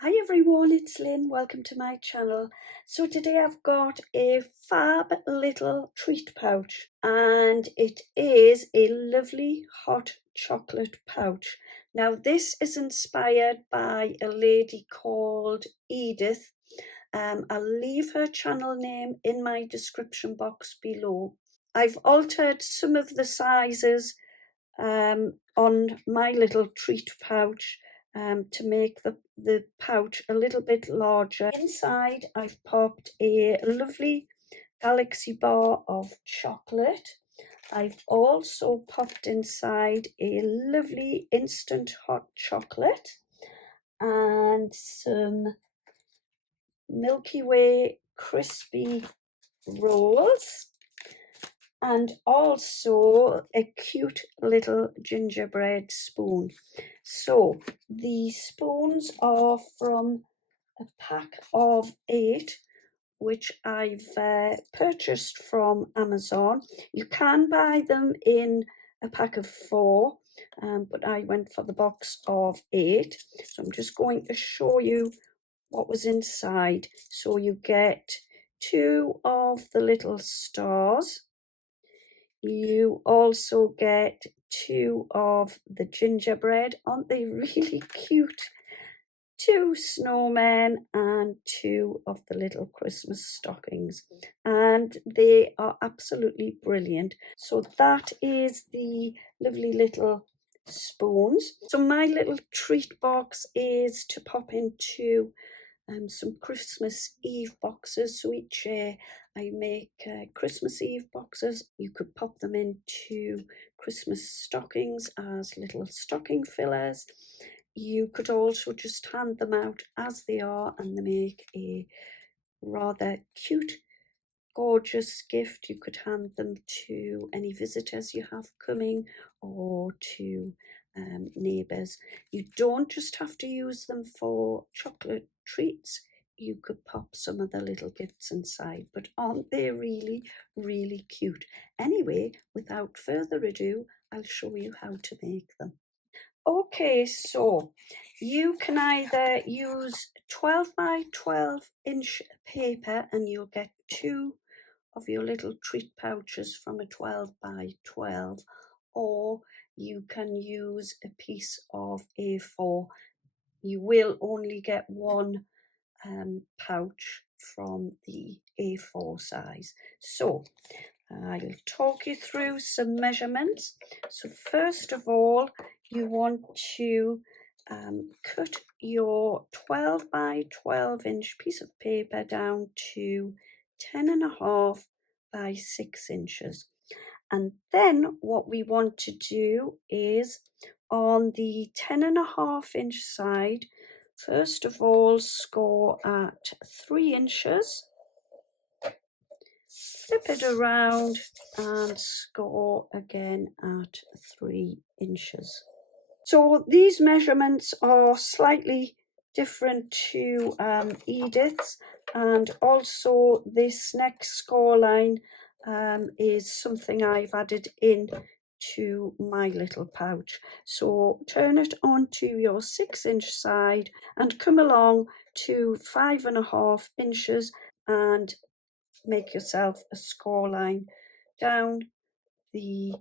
Hi everyone, it's Lynn. Welcome to my channel. So today I've got a fab little treat pouch and it is a lovely hot chocolate pouch. Now this is inspired by a lady called Edith. I'll leave her channel name in my description box below. I've altered some of the sizes on my little treat pouch to make the pouch a little bit larger. Inside I've popped a lovely galaxy bar of chocolate. I've also popped inside a lovely instant hot chocolate and some Milky Way crispy rolls, and also a cute little gingerbread spoon. So the spoons are from a pack of 8, which I've purchased from Amazon. You can buy them in a pack of 4, but I went for the box of 8. So I'm just going to show you what was inside. So you get 2 of the little stars. You also get 2 of the gingerbread. Aren't they really cute? 2 snowmen and 2 of the little Christmas stockings. And they are absolutely brilliant. So that is the lovely little spoons. So my little treat box is to pop into some Christmas Eve boxes. So each year I make Christmas Eve boxes. You could pop them into Christmas stockings as little stocking fillers. You could also just hand them out as they are, and they make a rather cute, gorgeous gift. You could hand them to any visitors you have coming or to neighbours. You don't just have to use them for chocolate treats. You could pop some of the little gifts inside, but aren't they really, really cute? Anyway, without further ado, I'll show you how to make them. Okay, so you can either use 12 by 12 inch paper and you'll get 2 of your little treat pouches from a 12 by 12, or you can use a piece of A4. You will only get 1 pouch from the A4 size. So I'll talk you through some measurements. So first of all, you want to cut your 12 by 12 inch piece of paper down to 10.5 by 6 inches. And then what we want to do is on the 10.5 inch side, first of all, score at 3 inches, flip it around and score again at 3 inches. So these measurements are slightly different to Edith's, and also this next score line is something I've added in to my little pouch. So turn it onto your 6 inch side and come along to 5.5 inches and make yourself a score line down the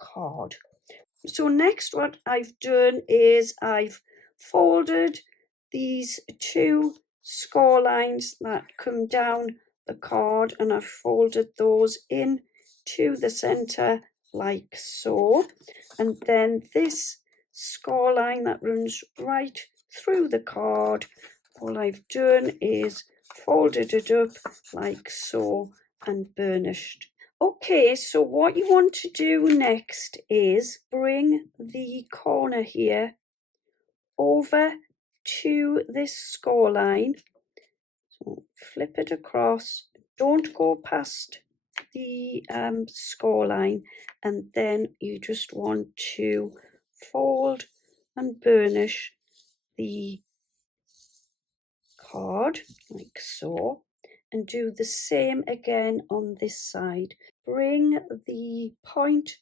card. So next what I've done is I've folded these 2 score lines that come down the card, and I've folded those in to the center like so, and then this score line that runs right through the card, all I've done is folded it up like so and burnished. Okay, so what you want to do next is bring the corner here over to this score line. So flip it across, don't go past the score line, and then you just want to fold and burnish the card like so, and do the same again on this side. Bring the point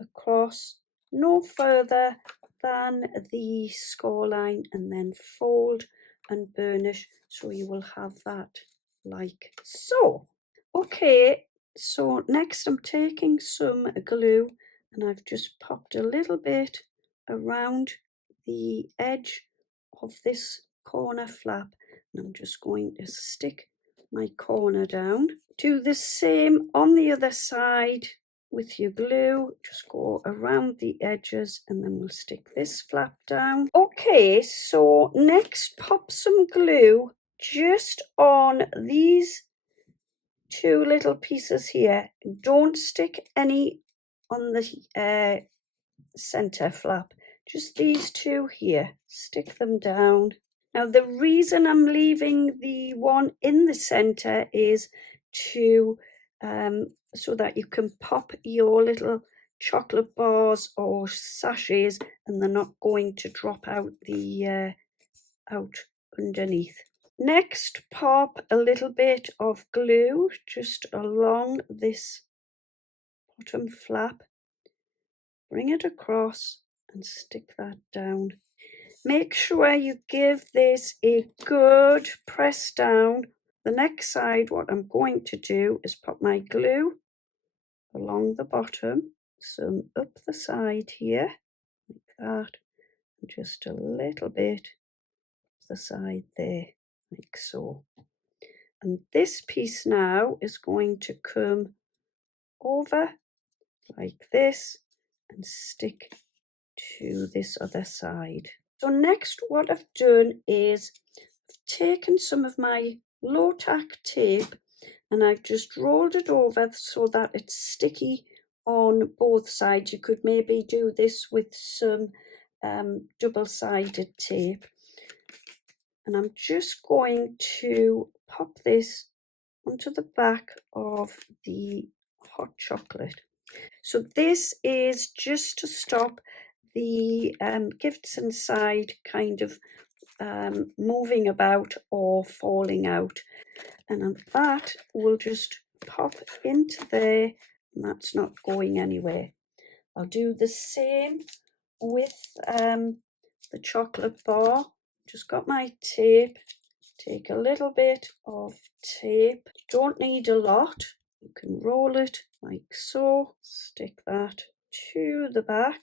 across no further than the score line, and then fold and burnish, so you will have that like so. Okay, so next I'm taking some glue and I've just popped a little bit around the edge of this corner flap, and I'm just going to stick my corner down. Do the same on the other side with your glue, just go around the edges and then we'll stick this flap down. Okay, so next pop some glue just on these two little pieces here. Don't stick any on the center flap, just these two here, stick them down. Now the reason I'm leaving the one in the center is to so that you can pop your little chocolate bars or sachets and they're not going to drop out the out underneath. Next, pop a little bit of glue just along this bottom flap, bring it across and stick that down. Make sure you give this a good press down. The next side, what I'm going to do is pop my glue along the bottom, some up the side here, like that, and just a little bit up the side there, like so. And this piece now is going to come over like this and stick to this other side. So next what I've done is taken some of my low tack tape and I've just rolled it over so that it's sticky on both sides. You could maybe do this with some double-sided tape. And I'm just going to pop this onto the back of the hot chocolate. So this is just to stop the gifts inside kind of moving about or falling out, and that will just pop into there and that's not going anywhere. I'll do the same with the chocolate bar. Just got my tape, take a little bit of tape, don't need a lot, you can roll it like so, stick that to the back,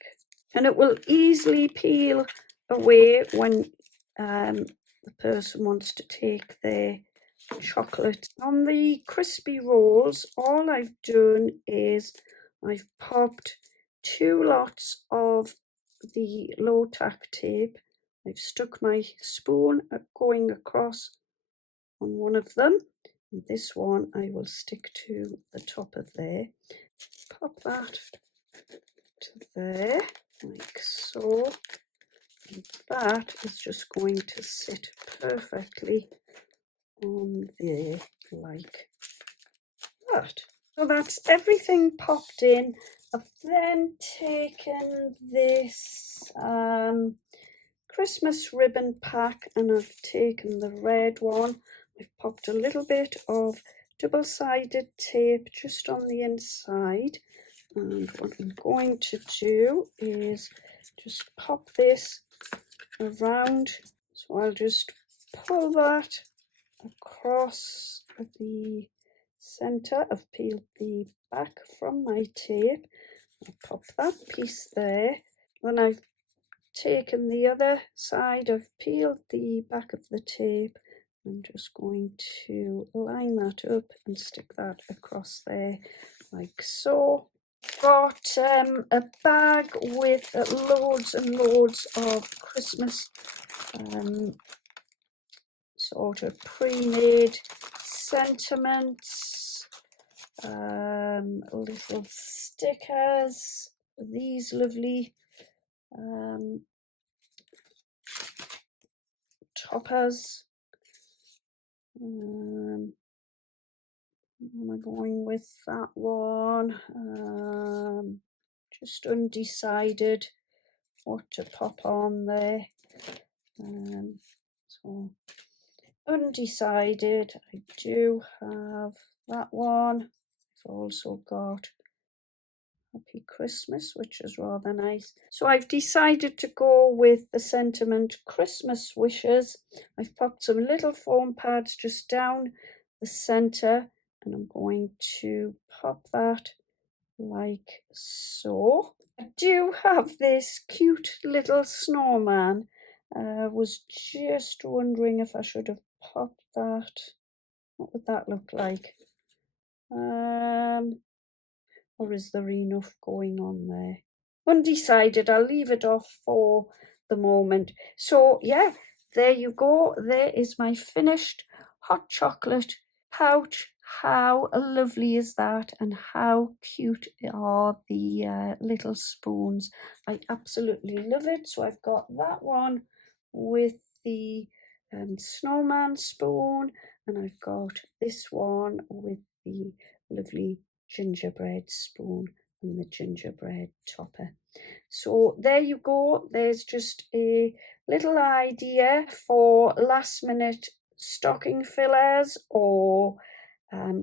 and it will easily peel away when the person wants to take their chocolate. On the crispy rolls, all I've done is I've popped 2 lots of the low tack tape. I've stuck my spoon going across on one of them, and this one I will stick to the top of there. Pop that to there, like so. And that is just going to sit perfectly on there, like that. So that's everything popped in. I've then taken this Christmas ribbon pack and I've taken the red one. I've popped a little bit of double-sided tape just on the inside, and what I'm going to do is just pop this around. So I'll just pull that across the center. I've peeled the back from my tape. I'll pop that piece there. When I've taken the other side, I've peeled the back of the tape. I'm just going to line that up and stick that across there like so. Got a bag with loads and loads of Christmas sort of pre-made sentiments, little stickers, these lovely toppers. Am I going with that one? Just undecided what to pop on there. So undecided. I do have that one. I've also got Happy Christmas, which is rather nice. So I've decided to go with the sentiment Christmas wishes. I've popped some little foam pads just down the centre, and I'm going to pop that like so. I do have this cute little snowman. Was just wondering if I should have popped that. What would that look like? Or is there enough going on there? Undecided. I'll leave it off for the moment. So yeah, there you go. There is my finished hot chocolate pouch. How lovely is that, and how cute are the little spoons. I absolutely love it. So I've got that one with the snowman spoon, and I've got this one with the lovely gingerbread spoon and the gingerbread topper. So there you go. There's just a little idea for last minute stocking fillers, or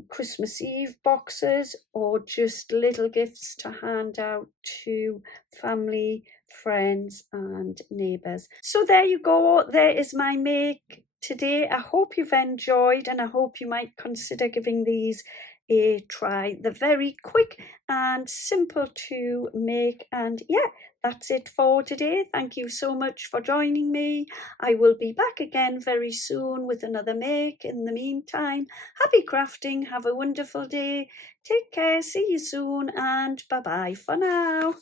Christmas Eve boxes, or just little gifts to hand out to family, friends and neighbours. So there you go. There is my make today. I hope you've enjoyed, and I hope you might consider giving these a try. They're very quick and simple to make, and yeah, that's it for today. Thank you so much for joining me. I will be back again very soon with another make. In the meantime, happy crafting, have a wonderful day, take care, see you soon, and bye bye for now.